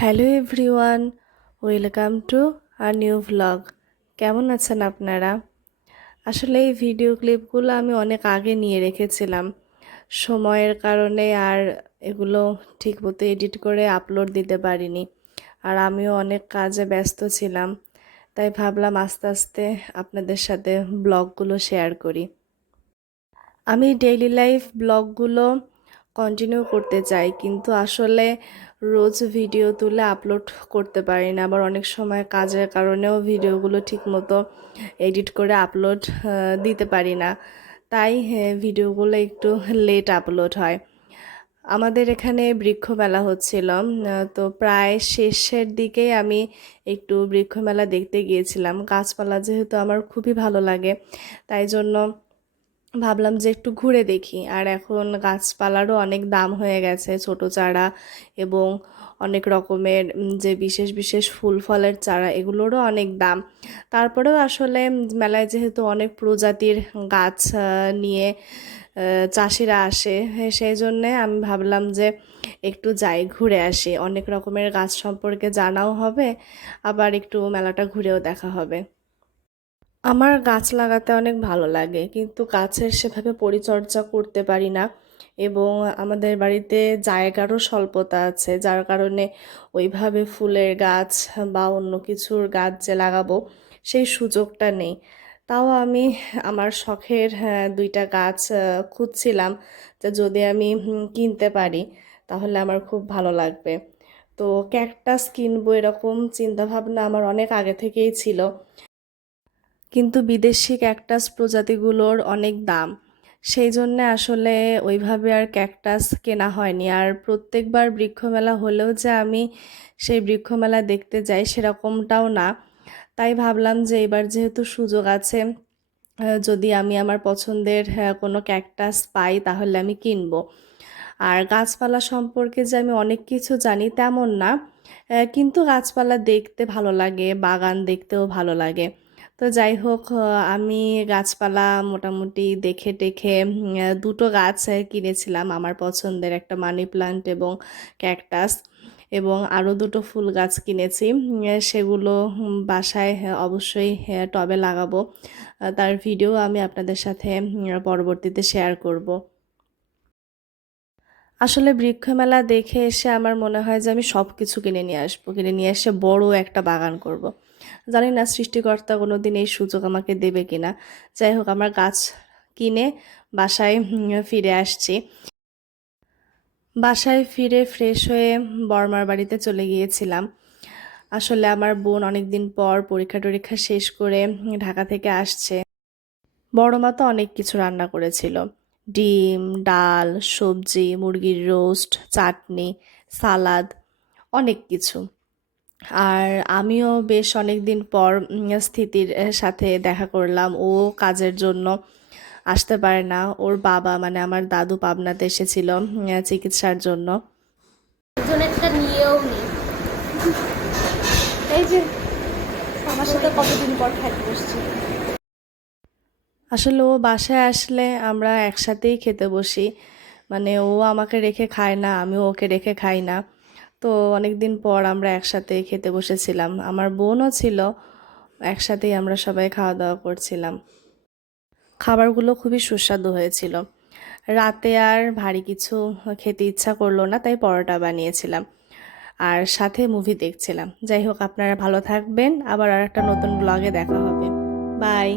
Hello everyone, welcome to a new vlog. কেমন আছেন আপনারা? আসলে এই ভিডিও ক্লিপগুলো আমি অনেক আগে নিয়ে রেখেছিলাম। সময়ের কারণে আর এগুলো ঠিকমতো এডিট করে আপলোড দিতে পারিনি। আর আমিও অনেক কাজে ব্যস্ত ছিলাম, তাই ভাবলাম আস্তে আস্তে আপনাদের সাথে ব্লগগুলো শেয়ার করি। আমি ডেইলি লাইফ ব্লগগুলো কন্টিনিউ করতে চাই, কিন্তু আসলে রোজ ভিডিও তুলে আপলোড করতে পারি না। আবার অনেক সময় কাজের কারণেও ভিডিওগুলো ঠিকমতো এডিট করে আপলোড দিতে পারি না, তাই ভিডিওগুলো একটু লেট আপলোড হয়। আমাদের এখানে বৃক্ষ মেলা হচ্ছিল, তো প্রায় শেষের দিকেই আমি একটু বৃক্ষ মেলা দেখতে গিয়েছিলাম। গাছপালা যেহেতু আমার খুবই ভালো লাগে, তাই জন্য ভাবলাম যে একটু ঘুরে দেখি। আর এখন গাছপালারও অনেক দাম হয়ে গেছে, ছোট চারা এবং অনেক রকমের যে বিশেষ বিশেষ ফুল ফলের চারা, এগুলোরও অনেক দাম। তারপরেও আসলে মেলায় যেহেতু অনেক প্রজাতির গাছ নিয়ে চাষিরা আসে, সেই জন্যে আমি ভাবলাম যে একটু যাই, ঘুরে আসি। অনেক রকমের গাছ সম্পর্কে জানাও হবে, আবার একটু মেলাটা ঘুরেও দেখা হবে। আমার গাছ লাগাতে অনেক ভালো লাগে, কিন্তু গাছের সেভাবে পরিচর্যা করতে পারি না এবং আমাদের বাড়িতে জায়গারও স্বল্পতা আছে, যার কারণে ওইভাবে ফুলের গাছ বা অন্য কিছুর গাছ যে লাগাবো সেই সুযোগটা নেই। তাও আমি আমার শখের দুইটা গাছ খুঁজছিলাম, যে যদি আমি কিনতে পারি তাহলে আমার খুব ভালো লাগবে। তো ক্যাকটাস কিনবো এরকম চিন্তাভাবনা আমার অনেক আগে থেকেই ছিল, কিন্তু বিদেশি ক্যাকটাস প্রজাতিগুলোর অনেক দাম, সেই জন্যে আসলে ওইভাবে আর ক্যাকটাস কেনা হয়নি। আর প্রত্যেকবার বৃক্ষমেলা হলেও যে আমি সেই বৃক্ষমেলা দেখতে যাই সেরকমটাও না। তাই ভাবলাম যে এবার যেহেতু সুযোগ আছে, যদি আমি আমার পছন্দের কোনো ক্যাকটাস পাই তাহলে আমি কিনবো। আর গাছপালা সম্পর্কে যে আমি অনেক কিছু জানি তেমন না, কিন্তু গাছপালা দেখতে ভালো লাগে, বাগান দেখতেও ভালো লাগে। তো যাই হোক, আমি গাছপালা মোটামুটি দেখে টেখে দুটো গাছ কিনেছিলাম, আমার পছন্দের একটা মানি প্লান্ট এবং ক্যাকটাস, এবং আরও দুটো ফুল গাছ কিনেছি। সেগুলো বাসায় অবশ্যই টবে লাগাবো। তার ভিডিও আমি আপনাদের সাথে পরবর্তীতে শেয়ার করব। আসলে বৃক্ষমেলা দেখে এসে আমার মনে হয় যে আমি সব কিছু কিনে নিয়ে আসবো, কিনে নিয়ে এসে বড় একটা বাগান করব। জানি না সৃষ্টিকর্তা কোনো দিন এই সুযোগ আমাকে দেবে কিনা। যাই হোক, আমার গাছ কিনে বাসায় ফিরে আসছি। বাসায় ফিরে ফ্রেশ হয়ে বড়মার বাড়িতে চলে গিয়েছিলাম। আসলে আমার বোন অনেক দিন পর পরীক্ষা টরীক্ষা শেষ করে ঢাকা থেকে আসছে। বড় মা তো অনেক কিছু রান্না করেছিল, ডিম, ডাল, সবজি, মুরগির রোস্ট, চাটনি, সালাদ, অনেক কিছু। আর আমিও বেশ অনেক দিন পর স্থিতির সাথে দেখা করলাম। ও কাজের জন্য আসতে পারে না, ওর বাবা মানে আমার দাদু পাবনাতে এসেছিল চিকিৎসার জন্য। একজনেরটা নিয়েও নি। এই যে আমার সাথে কতদিন পর খাইতে বসছি। আসলে ও বাসায় আসলে আমরা একসাথেই খেতে বসি, মানে ও আমাকে রেখে খায় না, আমিও ওকে রেখে খাই না। তো অনেক দিন পর আমরা একসাথে খেতে বসেছিলাম, আমার বোনও ছিল, একসাথেই আমরা সবাই খাওয়া দাওয়া করছিলাম। খাবারগুলো খুবই সুস্বাদু হয়েছিল। রাতে আর ভারী কিছু খেতে ইচ্ছা করলো না, তাই পরোটা বানিয়েছিলাম আর সাথে মুভি দেখছিলাম। যাই হোক, আপনারা ভালো থাকবেন, আবার আর একটা নতুন ব্লগে দেখা হবে। বাই।